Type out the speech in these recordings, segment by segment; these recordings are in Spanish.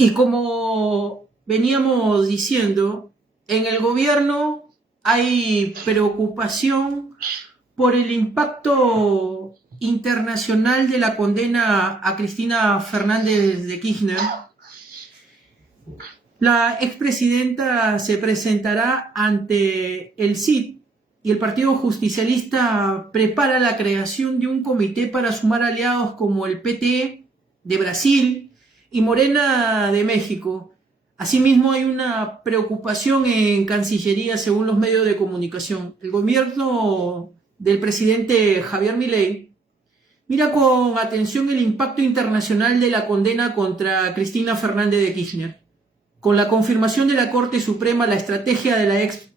Y como veníamos diciendo, en el gobierno hay preocupación por el impacto internacional de la condena a Cristina Fernández de Kirchner. La expresidenta se presentará ante el CID y el Partido Justicialista prepara la creación de un comité para sumar aliados como el PT de Brasil y Morena de México. Asimismo, hay una preocupación en Cancillería, según los medios de comunicación. El gobierno del presidente Javier Milei mira con atención el impacto internacional de la condena contra Cristina Fernández de Kirchner. Con la confirmación de la Corte Suprema, la estrategia de la ex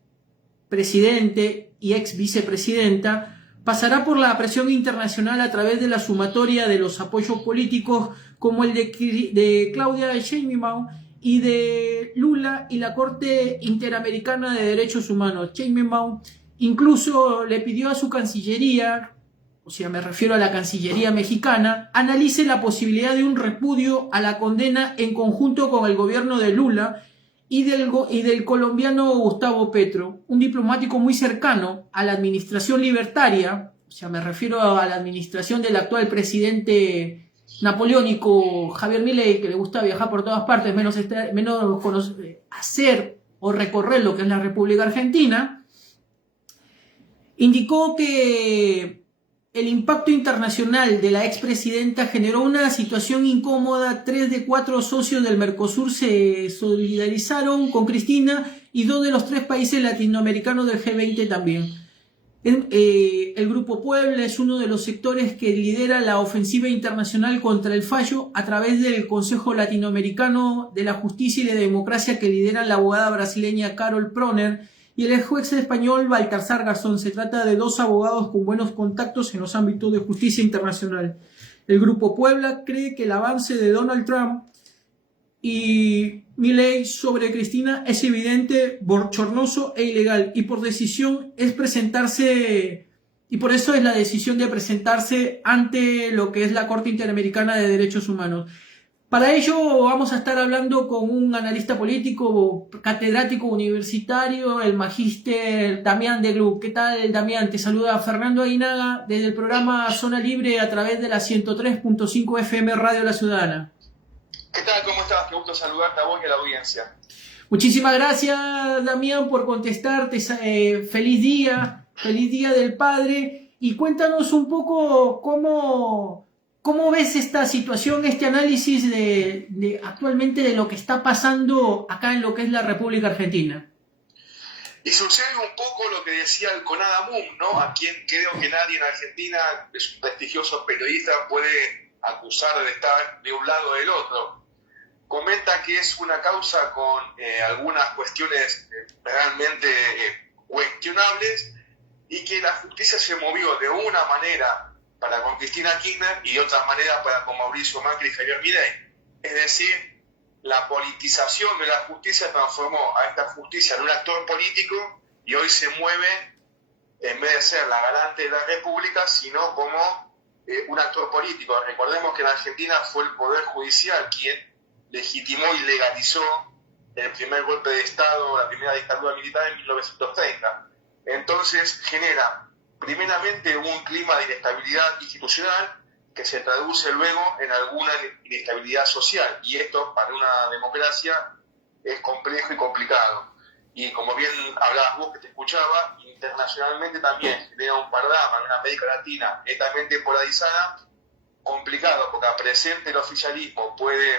presidente y ex vicepresidenta pasará por la presión internacional a través de la sumatoria de los apoyos políticos como el de Claudia Sheinbaum y de Lula y la Corte Interamericana de Derechos Humanos. Sheinbaum incluso le pidió a su Cancillería, o sea, me refiero a la Cancillería mexicana, analice la posibilidad de un repudio a la condena en conjunto con el gobierno de Lula y del colombiano Gustavo Petro, un diplomático muy cercano a la administración libertaria, o sea, me refiero a la administración del actual presidente napoleónico Javier Milei, que le gusta viajar por todas partes, menos hacer o recorrer lo que es la República Argentina. Indicó que el impacto internacional de la expresidenta generó una situación incómoda. 3 de 4 socios del Mercosur se solidarizaron con Cristina y 2 de los 3 países latinoamericanos del G20 también. El Grupo Puebla es uno de los sectores que lidera la ofensiva internacional contra el fallo a través del Consejo Latinoamericano de la Justicia y la Democracia que lidera la abogada brasileña Carol Proner y el juez español Baltasar Garzón. Se trata de 2 abogados con buenos contactos en los ámbitos de justicia internacional. El Grupo Puebla cree que el avance de Donald Trump y Milei sobre Cristina es evidente, bochornoso e ilegal, y por decisión es presentarse, y por eso es la decisión de presentarse ante lo que es la Corte Interamericana de Derechos Humanos. Para ello vamos a estar hablando con un analista político, catedrático universitario, el magíster Damián de Gluck. ¿Qué tal, Damián? Te saluda Fernando Aguinaga desde el programa Zona Libre a través de la 103.5 FM Radio La Ciudadana. ¿Qué tal? ¿Cómo estás? Qué gusto saludarte a vos y a la audiencia. Muchísimas gracias, Damián, por contestarte. Feliz día del Padre. Y cuéntanos un poco ¿cómo ves esta situación, este análisis de actualmente de lo que está pasando acá en lo que es la República Argentina? Y sucede un poco lo que decía el Conada Moon, ¿no? A quien creo que nadie en Argentina, es un prestigioso periodista, puede acusar de estar de un lado o del otro. Comenta que es una causa con algunas cuestiones realmente cuestionables y que la justicia se movió de una manera para con Cristina Kirchner y de otra manera para con Mauricio Macri y Javier Milei. Es decir, la politización de la justicia transformó a esta justicia en un actor político y hoy se mueve, en vez de ser la garante de la República, sino como un actor político. Recordemos que en Argentina fue el Poder Judicial quien legitimó y legalizó el primer golpe de Estado, la primera dictadura militar en 1930. Entonces genera primeramente un clima de inestabilidad institucional que se traduce luego en alguna inestabilidad social, y esto para una democracia es complejo y complicado. Y como bien hablabas vos, que te escuchaba, internacionalmente también genera un panorama en una América Latina netamente polarizada, complicado, porque a presente el oficialismo puede,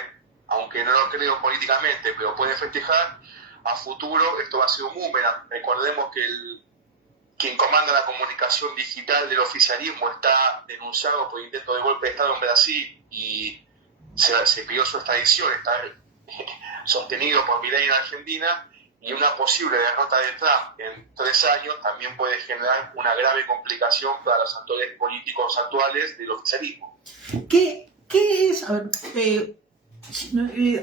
aunque no lo creo políticamente, pero puede festejar. A futuro esto va a ser un boomerang. Recordemos que quien comanda la comunicación digital del oficialismo está denunciado por intento de golpe de Estado en Brasil y se pidió su extradición, está sostenido por Milei en Argentina, y una posible derrota de Trump en 3 años también puede generar una grave complicación para los actores políticos actuales del oficialismo. ¿Qué es? A ver,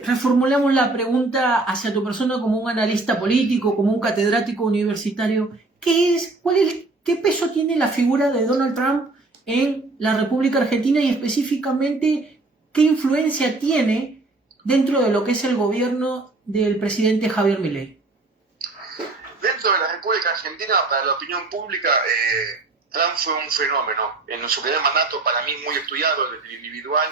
reformulamos la pregunta hacia tu persona como un analista político, como un catedrático universitario. ¿Qué peso tiene la figura de Donald Trump en la República Argentina y específicamente qué influencia tiene dentro de lo que es el gobierno del presidente Javier Milei? Dentro de la República Argentina, para la opinión pública, Trump fue un fenómeno. En su primer mandato, para mí, muy estudiado desde el individual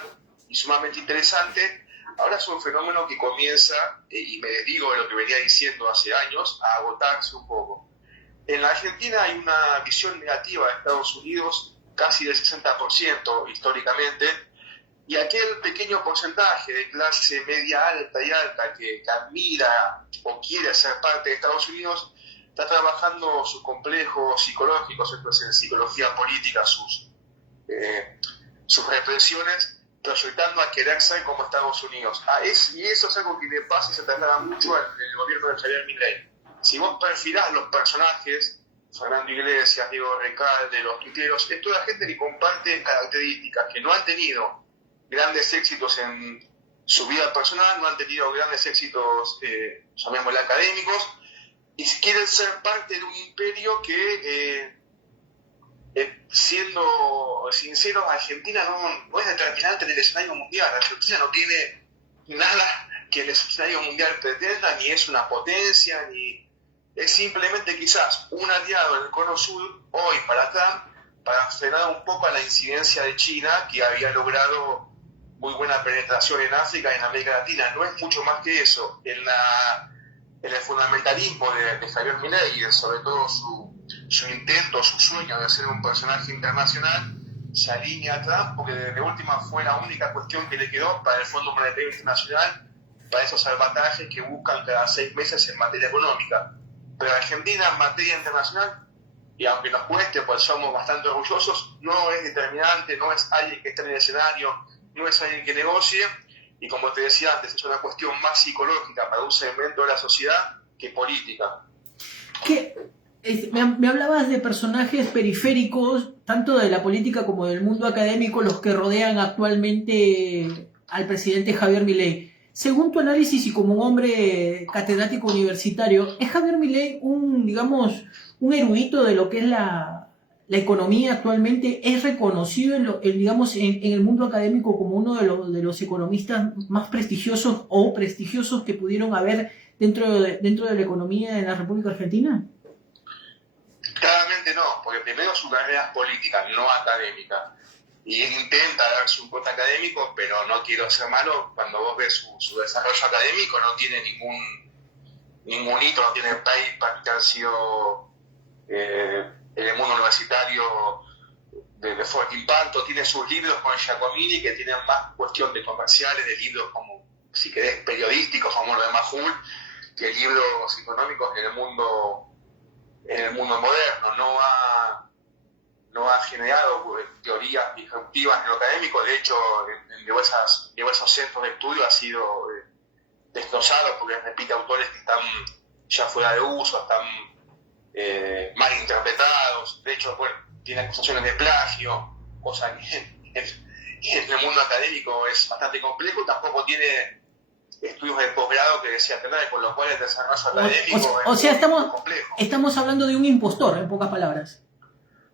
y sumamente interesante. Ahora es un fenómeno que comienza, y me desdigo de lo que venía diciendo hace años, a agotarse un poco. En la Argentina hay una visión negativa de Estados Unidos, casi del 60% históricamente, y aquel pequeño porcentaje de clase media alta y alta que admira o quiere ser parte de Estados Unidos, está trabajando sus complejos psicológicos, entonces en psicología política, sus represiones, proyectando a querer ser como Estados Unidos. Y eso es algo que le pasa y se traslada mucho en el gobierno de Javier Milei. Si vos perfilás los personajes, Fernando Iglesias, Diego Recalde, los tuiteros, es toda gente que comparte características, que no han tenido grandes éxitos en su vida personal, no han tenido grandes éxitos, llamémosle académicos, y quieren ser parte de un imperio que, siendo sinceros, Argentina no es determinante en el escenario mundial. Argentina no tiene nada que el escenario mundial pretenda, ni es una potencia, ni es simplemente quizás un aliado en el Cono Sur hoy para Trump, para frenar un poco a la incidencia de China, que había logrado muy buena penetración en África y en América Latina. No es mucho más que eso. En el fundamentalismo de Javier Milei, y sobre todo su intento, su sueño de ser un personaje internacional, se alinea a Trump, porque de última fue la única cuestión que le quedó para el Fondo Monetario Internacional, para esos salvatajes que buscan cada 6 meses en materia económica. Pero Argentina en materia internacional, y aunque nos cueste, pues somos bastante orgullosos, no es determinante, no es alguien que esté en el escenario, no es alguien que negocie, y como te decía antes, es una cuestión más psicológica para un segmento de la sociedad que política. Me hablabas de personajes periféricos, tanto de la política como del mundo académico, los que rodean actualmente al presidente Javier Milei. Según tu análisis y como un hombre catedrático universitario, ¿es Javier Milei un erudito de lo que es la economía actualmente? ¿Es reconocido en el mundo académico como uno de los economistas más prestigiosos o prestigiosos que pudieron haber dentro de la economía en la República Argentina? Claramente no, porque primero su carrera es política, no académica. Y él intenta darse un corte académico, pero no quiero ser malo, cuando vos ves su desarrollo académico no tiene ningún hito, no tiene papers que han sido en el mundo universitario de fuerte impacto. Tiene sus libros con Giacomini que tienen más cuestión de comerciales, de libros como, si querés, periodísticos como lo de Majul, que libros económicos en el mundo moderno. No ha generado teorías disruptivas en lo académico. De hecho, en diversos centros de estudio ha sido destrozado porque repite autores que están ya fuera de uso, están mal interpretados. De hecho, tiene acusaciones de plagio, cosa que en el mundo académico es bastante complejo. Tampoco tiene estudios de posgrado que decía tener, con lo cual el desarrollo académico es complejo. Estamos hablando de un impostor, en pocas palabras.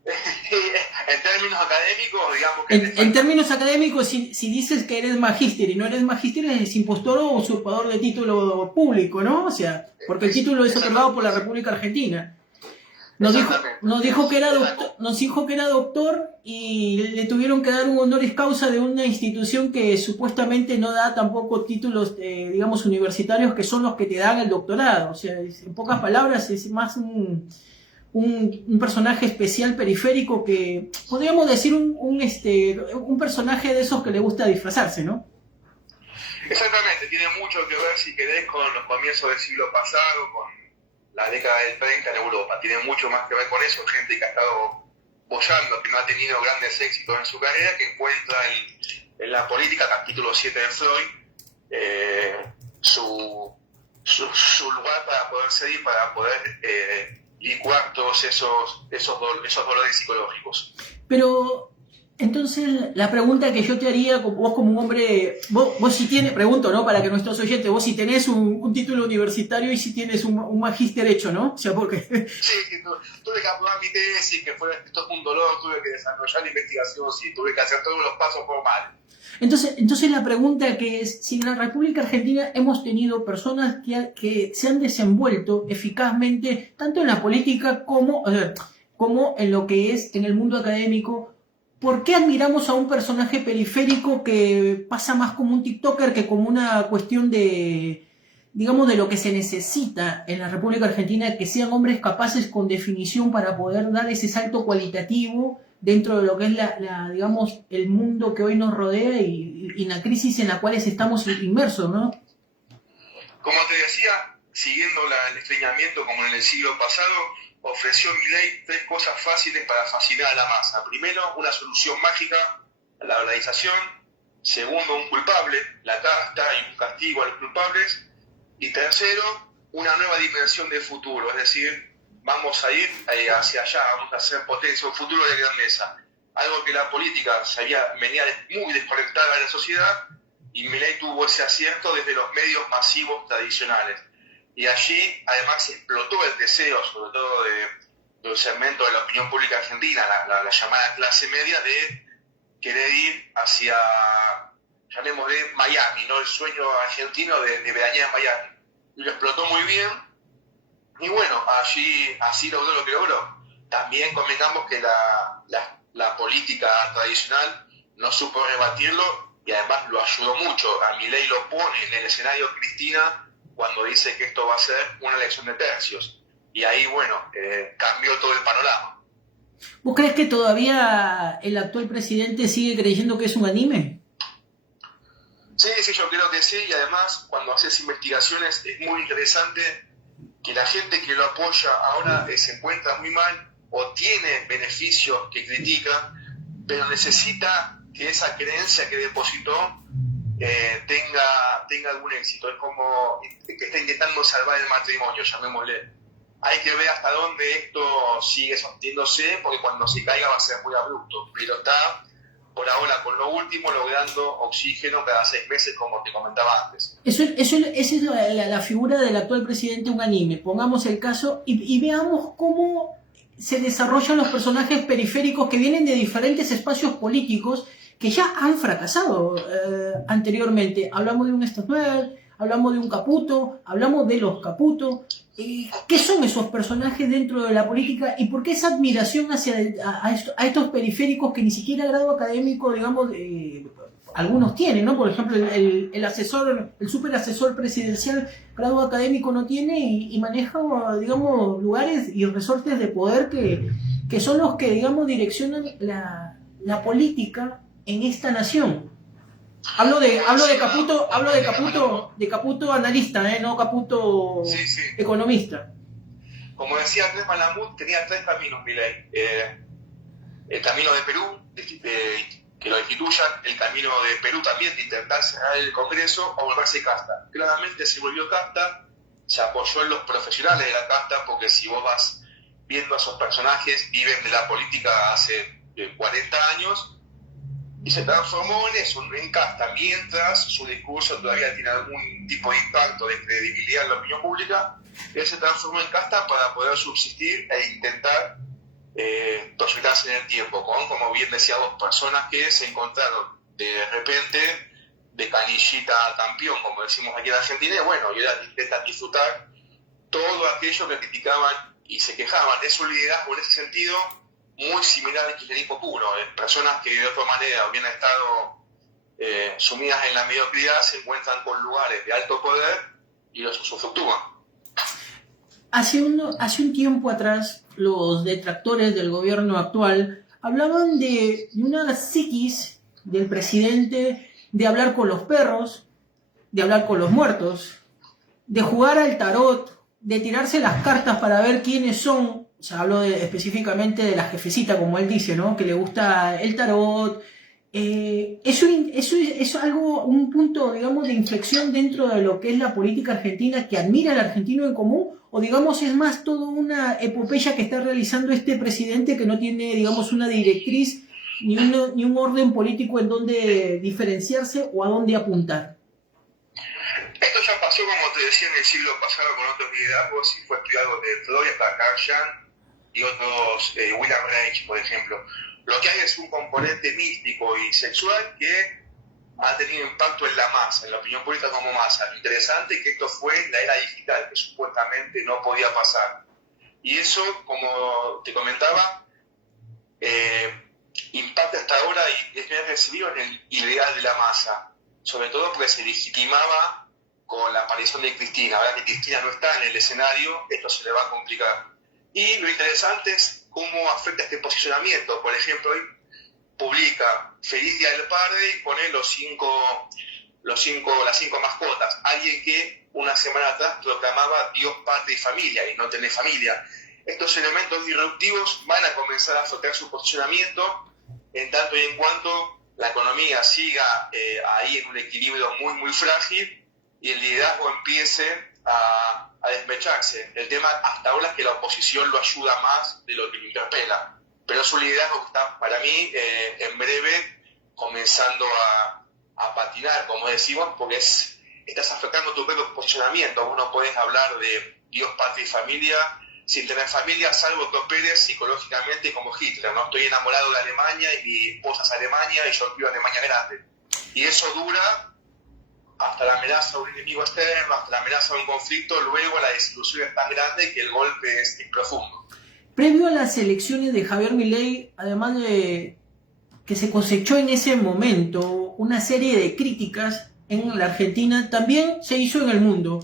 En términos académicos, digamos que... En términos académicos, si dices que eres magíster y no eres magíster, eres impostor o usurpador de título público, ¿no? O sea, porque el título es otorgado por la República Argentina. Nos dijo que era doctor y le tuvieron que dar un honoris causa de una institución que supuestamente no da tampoco títulos, digamos, universitarios, que son los que te dan el doctorado. O sea, en pocas palabras, es más un personaje especial periférico que podríamos decir un personaje de esos que le gusta disfrazarse, ¿no? Exactamente, tiene mucho que ver, si querés, con los comienzos del siglo pasado, con la década del 30 en Europa. Tiene mucho más que ver con eso, gente que ha estado boyando, que no ha tenido grandes éxitos en su carrera, que encuentra en la política, capítulo 7 de Freud, su lugar para poder seguir, para poder licuar todos esos dolores psicológicos. Pero entonces la pregunta que yo te haría, vos como un hombre, vos si tienes, pregunto, ¿no? Para que nuestros oyentes, vos si tenés un título universitario y si tienes un magíster hecho, ¿no? O sea, porque... Sí, tuve que aprobar mi tesis, que esto fue un dolor, tuve que desarrollar la investigación, sí, tuve que hacer todos los pasos formales. Entonces la pregunta que es, si en la República Argentina hemos tenido personas que se han desenvuelto eficazmente, tanto en la política como en lo que es en el mundo académico, ¿por qué admiramos a un personaje periférico que pasa más como un TikToker que como una cuestión de, digamos, de lo que se necesita en la República Argentina, que sean hombres capaces con definición para poder dar ese salto cualitativo dentro de lo que es digamos, el mundo que hoy nos rodea y la crisis en la cual estamos inmersos, ¿no? Como te decía, siguiendo el estreñimiento como en el siglo pasado, ofreció Milei 3 cosas fáciles para fascinar a la masa. Primero, una solución mágica a la dolarización. Segundo, un culpable, la casta y un castigo a los culpables. Y tercero, una nueva dimensión del futuro, es decir, vamos a ir hacia allá, vamos a ser potencia, un futuro de grandeza. Algo que la política venía muy desconectada de la sociedad, y Milei tuvo ese acierto desde los medios masivos tradicionales. Y allí, además, explotó el deseo, sobre todo de un segmento de la opinión pública argentina, la llamada clase media, de querer ir hacia, llamémosle, Miami, ¿no? El sueño argentino de veranear en Miami. Y lo explotó muy bien. Y bueno, allí así logró lo que logró. También convengamos que la política tradicional no supo rebatirlo, y además lo ayudó mucho. A Milei lo pone en el escenario Cristina cuando dice que esto va a ser una elección de tercios. Y ahí, bueno, cambió todo el panorama. ¿Vos crees que todavía el actual presidente sigue creyendo que es un anime? Sí, yo creo que sí, y además cuando haces investigaciones es muy interesante que la gente que lo apoya ahora se encuentra muy mal o tiene beneficios que critica, pero necesita que esa creencia que depositó tenga algún éxito. Es como que está intentando salvar el matrimonio, llamémosle. Hay que ver hasta dónde esto sigue sosteniéndose, porque cuando se caiga va a ser muy abrupto, pero está por ahora con lo último logrando oxígeno cada 6 meses, como te comentaba antes. Esa es la figura del actual presidente, un anime. Pongamos el caso y veamos cómo se desarrollan los personajes periféricos que vienen de diferentes espacios políticos que ya han fracasado anteriormente. Hablamos de un Stasmael, hablamos de un Caputo, hablamos de los Caputo. ¿Qué son esos personajes dentro de la política y por qué esa admiración hacia a estos periféricos que ni siquiera grado académico, digamos, algunos tienen, ¿no? Por ejemplo, el asesor, el superasesor presidencial, grado académico no tiene y maneja, digamos, lugares y resortes de poder que son los que, digamos, direccionan la política en esta nación. Hablo de Caputo analista, no Caputo sí. Economista. Como decía Andrés Malamud, tenía 3 caminos, Milei. El camino de Perú, que lo destituyan, el camino de Perú también, de intentar cerrar el Congreso o volverse casta. Claramente se volvió casta, se apoyó en los profesionales de la casta, porque si vos vas viendo a esos personajes, viven de la política hace 40 años, y se transformó en eso, en casta, mientras su discurso todavía tiene algún tipo de impacto de credibilidad en la opinión pública. Él se transformó en casta para poder subsistir e intentar proyectarse en el tiempo, como bien decía vos, personas que se encontraron de repente de canillita a campeón, como decimos aquí en Argentina, y bueno, y ahora intentan disfrutar todo aquello que criticaban y se quejaban. Es un liderazgo en ese sentido muy similar al kirchnerismo puro, personas que de otra manera hubieran estado sumidas en la mediocridad se encuentran con lugares de alto poder y los usufructúan. Hace un tiempo atrás, los detractores del gobierno actual hablaban de una psiquis del presidente, de hablar con los perros, de hablar con los muertos, de jugar al tarot, de tirarse las cartas para ver quiénes son. O sea, hablo específicamente de la jefecita, como él dice, ¿no? Que le gusta el tarot. Eso es algo, un punto, digamos, de inflexión dentro de lo que es la política argentina que admira al argentino en común, o digamos es más toda una epopeya que está realizando este presidente que no tiene, digamos, una directriz ni un orden político en donde diferenciarse o a dónde apuntar. Esto ya pasó, como te decía, en el siglo pasado con otros liderazgos y fue estudiado de Freud hasta Carl Jung y otros, William Reich, por ejemplo. Lo que hay es un componente místico y sexual que ha tenido impacto en la masa, en la opinión pública como masa. Lo interesante es que esto fue en la era digital, que supuestamente no podía pasar. Y eso, como te comentaba, impacta hasta ahora y es bien recibido en el ideal de la masa, sobre todo porque se legitimaba con la aparición de Cristina. Ahora que Cristina no está en el escenario, esto se le va a complicar. Y lo interesante es cómo afecta este posicionamiento. Por ejemplo, hoy publica Feliz Día del Padre y pone las cinco mascotas. Alguien que una semana atrás proclamaba Dios, patria y familia, y no tenés familia. Estos elementos disruptivos van a comenzar a afectar su posicionamiento en tanto y en cuanto la economía siga ahí en un equilibrio muy, muy frágil y el liderazgo empiece a despecharse. El tema hasta ahora es que la oposición lo ayuda más de lo que lo interpela, pero su liderazgo está, para mí, en breve comenzando a patinar, como decimos, porque estás afectando tu propio posicionamiento. Vos no podés hablar de Dios, patria y familia sin tener familia, salvo que operes psicológicamente como Hitler. No estoy enamorado de Alemania y mi esposa es Alemania y yo vivo Alemania grande. Y eso dura hasta la amenaza de un enemigo externo, hasta la amenaza de un conflicto. Luego la desilusión es tan grande que el golpe es profundo. Previo a las elecciones de Javier Milei, además de que se cosechó en ese momento una serie de críticas en la Argentina, también se hizo en el mundo.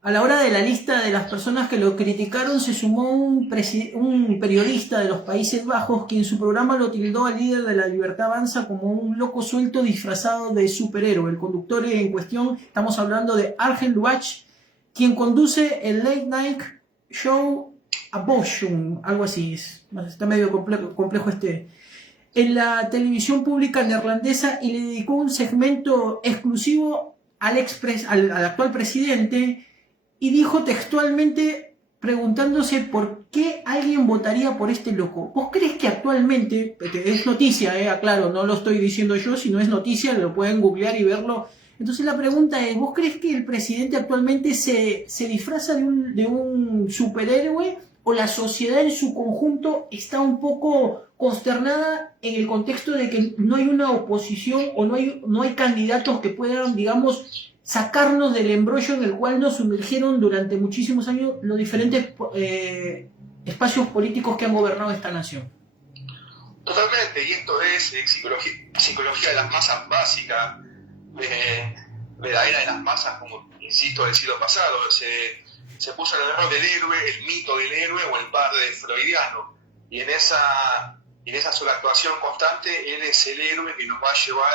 A la hora de la lista de las personas que lo criticaron se sumó un periodista de los Países Bajos que en su programa lo tildó al líder de la Libertad Avanza como un loco suelto disfrazado de superhéroe. El conductor en cuestión, estamos hablando de Arjen Lubach, quien conduce el Late Night Show Abortion, algo así, está medio complejo en la televisión pública neerlandesa, y le dedicó un segmento exclusivo al actual presidente, y dijo textualmente, preguntándose por qué alguien votaría por este loco. ¿Vos crees que actualmente, es noticia, aclaro, no lo estoy diciendo yo, sino es noticia, lo pueden googlear y verlo? Entonces la pregunta es, ¿vos crees que el presidente actualmente se disfraza de un superhéroe, o la sociedad en su conjunto está un poco consternada en el contexto de que no hay una oposición o no hay candidatos que puedan, digamos, sacarnos del embrollo en el cual nos sumergieron durante muchísimos años los diferentes espacios políticos que han gobernado esta nación? Totalmente, y esto es psicología de las masas básica, de la era de las masas, como insisto, del siglo pasado. Se puso en el rol del héroe, el mito del héroe o el padre freudiano, y en esa sobreactuación constante él es el héroe que nos va a llevar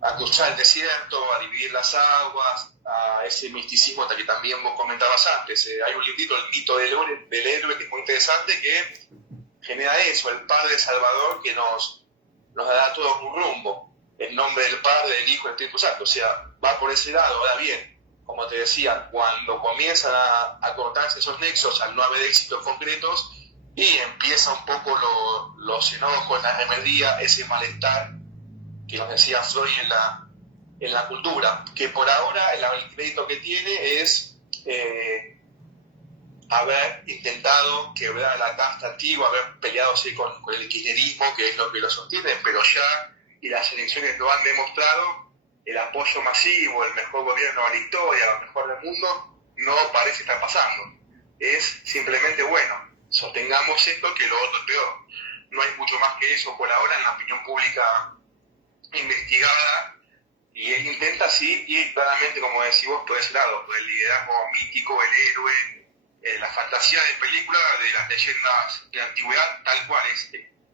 a cruzar el desierto, a dividir las aguas, a ese misticismo que también vos comentabas antes. Hay un librito, El mito del héroe, que es muy interesante, que genera eso, el Padre Salvador que nos dará a todos un rumbo, en nombre del Padre, del Hijo y del Espíritu Santo. O sea, va por ese lado. Ahora bien, como te decía, cuando comienzan a cortarse esos nexos al no haber éxitos concretos y empieza un poco los enojos, la rebeldía, ese malestar que nos decía Freud en la cultura, que por ahora el crédito que tiene es haber intentado quebrar la casta antigua, haber peleado con el kirchnerismo, que es lo que lo sostiene, pero ya, y las elecciones lo han demostrado, el apoyo masivo, el mejor gobierno de la historia, lo mejor del mundo, no parece estar pasando. Es simplemente, bueno, sostengamos esto, que lo otro es peor. No hay mucho más que eso por ahora en la opinión pública investigada, y él intenta sí ir claramente, como decís vos, por ese lado, por el liderazgo mítico, el héroe, la fantasía de película de las leyendas de la antigüedad, tal cual es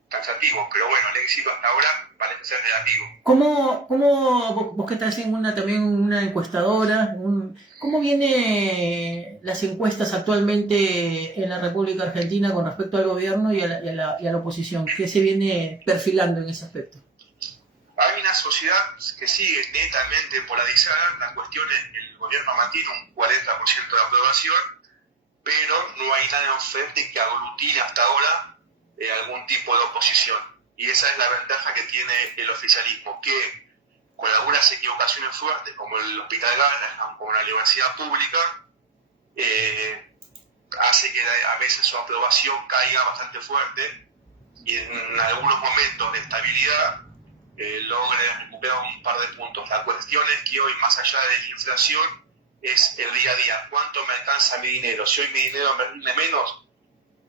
taxativo, pero bueno, el éxito hasta ahora parece ser relativo. ¿Cómo vos que estás en también una encuestadora, cómo vienen las encuestas actualmente en la República Argentina con respecto al gobierno y a la oposición? ¿Qué se viene perfilando en ese aspecto? Hay una sociedad que sigue netamente polarizada. La cuestión es que el gobierno mantiene un 40% de aprobación, pero no hay nada enfrente que aglutine hasta ahora algún tipo de oposición. Y esa es la ventaja que tiene el oficialismo, que con algunas equivocaciones fuertes, como el Hospital Gana, como la universidad pública, hace que a veces su aprobación caiga bastante fuerte, y en algunos momentos de estabilidad logre recuperar un par de puntos. La cuestión es que hoy, más allá de la inflación, es el día a día. ¿Cuánto me alcanza mi dinero? Si hoy mi dinero me rinde menos,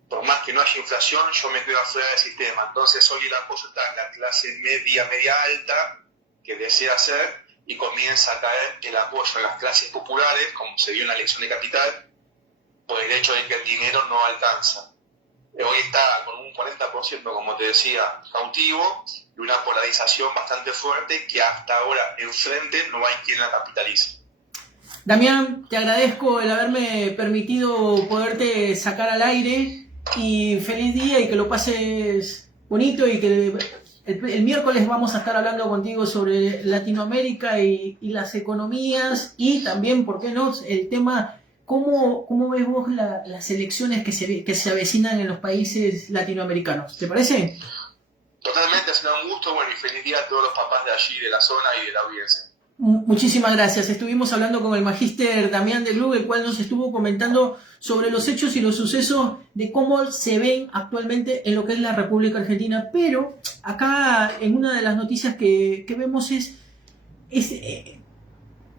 por más que no haya inflación, yo me quedo afuera del sistema. Entonces hoy el apoyo está en la clase media alta, que desea hacer, y comienza a caer el apoyo a las clases populares, como se vio en la elección de capital, por el hecho de que el dinero no alcanza. Hoy está con un 40%, como te decía, cautivo, y una polarización bastante fuerte que hasta ahora enfrente no hay quien la capitalice. Damián, te agradezco el haberme permitido poderte sacar al aire, y feliz día y que lo pases bonito, y que el miércoles vamos a estar hablando contigo sobre Latinoamérica y las economías, y también, ¿por qué no?, el tema, ¿cómo ves vos las elecciones que se avecinan en los países latinoamericanos? ¿Te parece? Totalmente, ha sido un gusto, bueno, y feliz día a todos los papás de allí, de la zona y de la audiencia. Muchísimas gracias. Estuvimos hablando con el magíster Damián del Blue, el cual nos estuvo comentando sobre los hechos y los sucesos de cómo se ven actualmente en lo que es la República Argentina. Pero acá, en una de las noticias que vemos es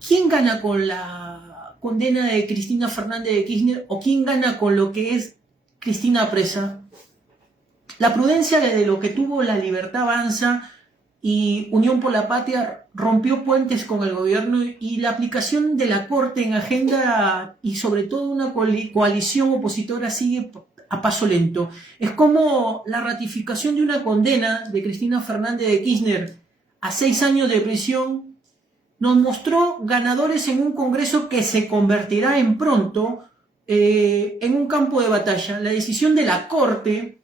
¿quién gana con la condena de Cristina Fernández de Kirchner, o quién gana con lo que es Cristina presa? La prudencia de lo que tuvo La Libertad Avanza y Unión por la Patria rompió puentes con el gobierno, y la aplicación de la Corte en agenda y sobre todo una coalición opositora sigue a paso lento. Es como la ratificación de una condena de Cristina Fernández de Kirchner a 6 años de prisión nos mostró ganadores en un Congreso que se convertirá en pronto en un campo de batalla. La decisión de la Corte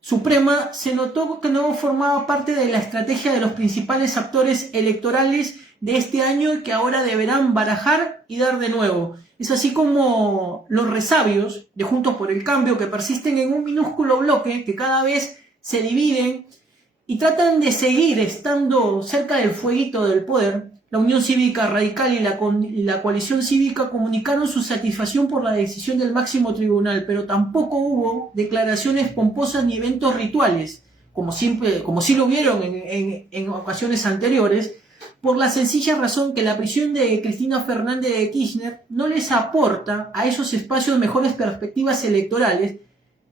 Suprema se notó que no formaba parte de la estrategia de los principales actores electorales de este año, y que ahora deberán barajar y dar de nuevo. Es así como los resabios de Juntos por el Cambio, que persisten en un minúsculo bloque, que cada vez se dividen y tratan de seguir estando cerca del fueguito del poder. La Unión Cívica Radical y la Coalición Cívica comunicaron su satisfacción por la decisión del máximo tribunal, pero tampoco hubo declaraciones pomposas ni eventos rituales, como sí lo hubieron en ocasiones anteriores, por la sencilla razón que la prisión de Cristina Fernández de Kirchner no les aporta a esos espacios mejores perspectivas electorales.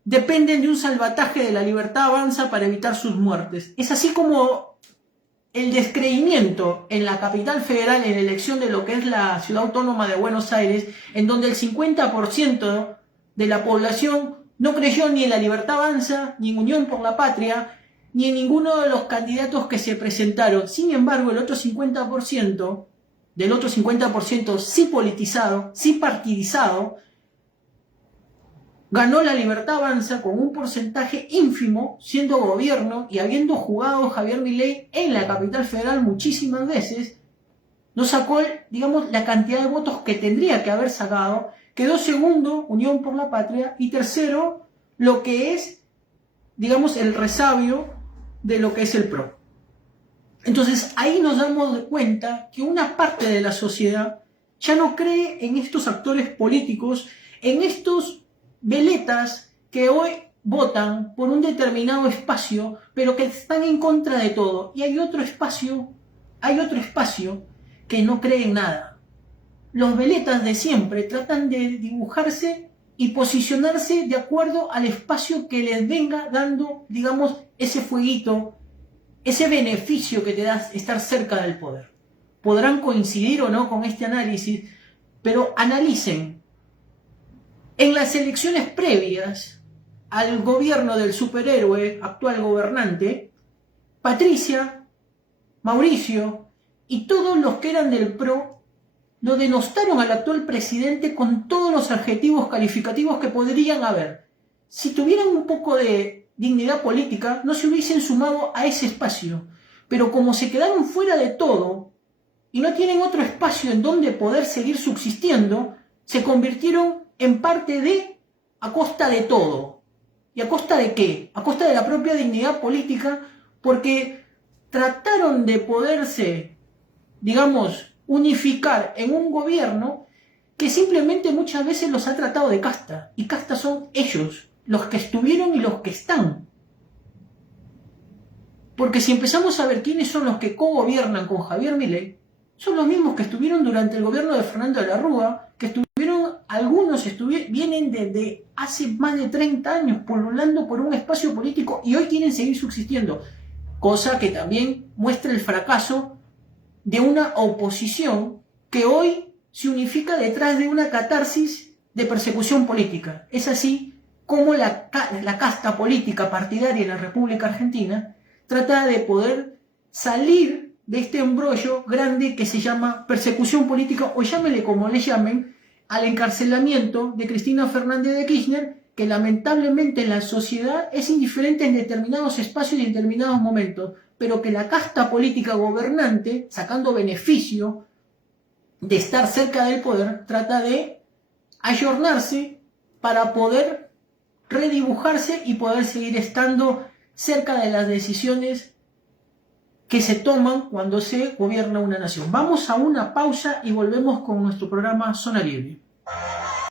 Dependen de un salvataje de La Libertad Avanza para evitar sus muertes. Es así como el descreimiento en la capital federal en la elección de lo que es la ciudad autónoma de Buenos Aires, en donde el 50% de la población no creyó ni en La Libertad Avanza, ni en Unión por la Patria, ni en ninguno de los candidatos que se presentaron. Sin embargo, el otro 50%, del otro 50% sí politizado, sí partidizado, ganó La Libertad Avanza con un porcentaje ínfimo, siendo gobierno y habiendo jugado Javier Milei en la capital federal muchísimas veces. No sacó, digamos, la cantidad de votos que tendría que haber sacado. Quedó segundo Unión por la Patria, y tercero lo que es, digamos, el resabio de lo que es el PRO. Entonces ahí nos damos cuenta que una parte de la sociedad ya no cree en estos actores políticos, en estos veletas que hoy votan por un determinado espacio, pero que están en contra de todo. Y hay otro espacio que no cree en nada. Los veletas de siempre tratan de dibujarse y posicionarse de acuerdo al espacio que les venga dando, digamos, ese fueguito, ese beneficio que te da estar cerca del poder. Podrán coincidir o no con este análisis, pero analicen. En las elecciones previas al gobierno del superhéroe actual gobernante, Patricia, Mauricio y todos los que eran del PRO lo denostaron al actual presidente con todos los adjetivos calificativos que podrían haber. Si tuvieran un poco de dignidad política, no se hubiesen sumado a ese espacio. Pero como se quedaron fuera de todo y no tienen otro espacio en donde poder seguir subsistiendo, se convirtieron en parte de, a costa de todo. ¿Y a costa de qué? A costa de la propia dignidad política, porque trataron de poderse, digamos, unificar en un gobierno que simplemente muchas veces los ha tratado de casta. Y casta son ellos, los que estuvieron y los que están. Porque si empezamos a ver quiénes son los que cogobiernan con Javier Milei, son los mismos que estuvieron durante el gobierno de Fernando de la Rúa, que estuvieron, algunos vienen desde hace más de 30 años pululando por un espacio político y hoy quieren seguir subsistiendo. Cosa que también muestra el fracaso de una oposición que hoy se unifica detrás de una catarsis de persecución política. Es así como la casta política partidaria en la República Argentina trata de poder salir de este embrollo grande que se llama persecución política, o llámele como le llamen, al encarcelamiento de Cristina Fernández de Kirchner, que lamentablemente en la sociedad es indiferente en determinados espacios y en determinados momentos, pero que la casta política gobernante, sacando beneficio de estar cerca del poder, trata de ayornarse para poder redibujarse y poder seguir estando cerca de las decisiones que se toman cuando se gobierna una nación. Vamos a una pausa y volvemos con nuestro programa Zona Libre.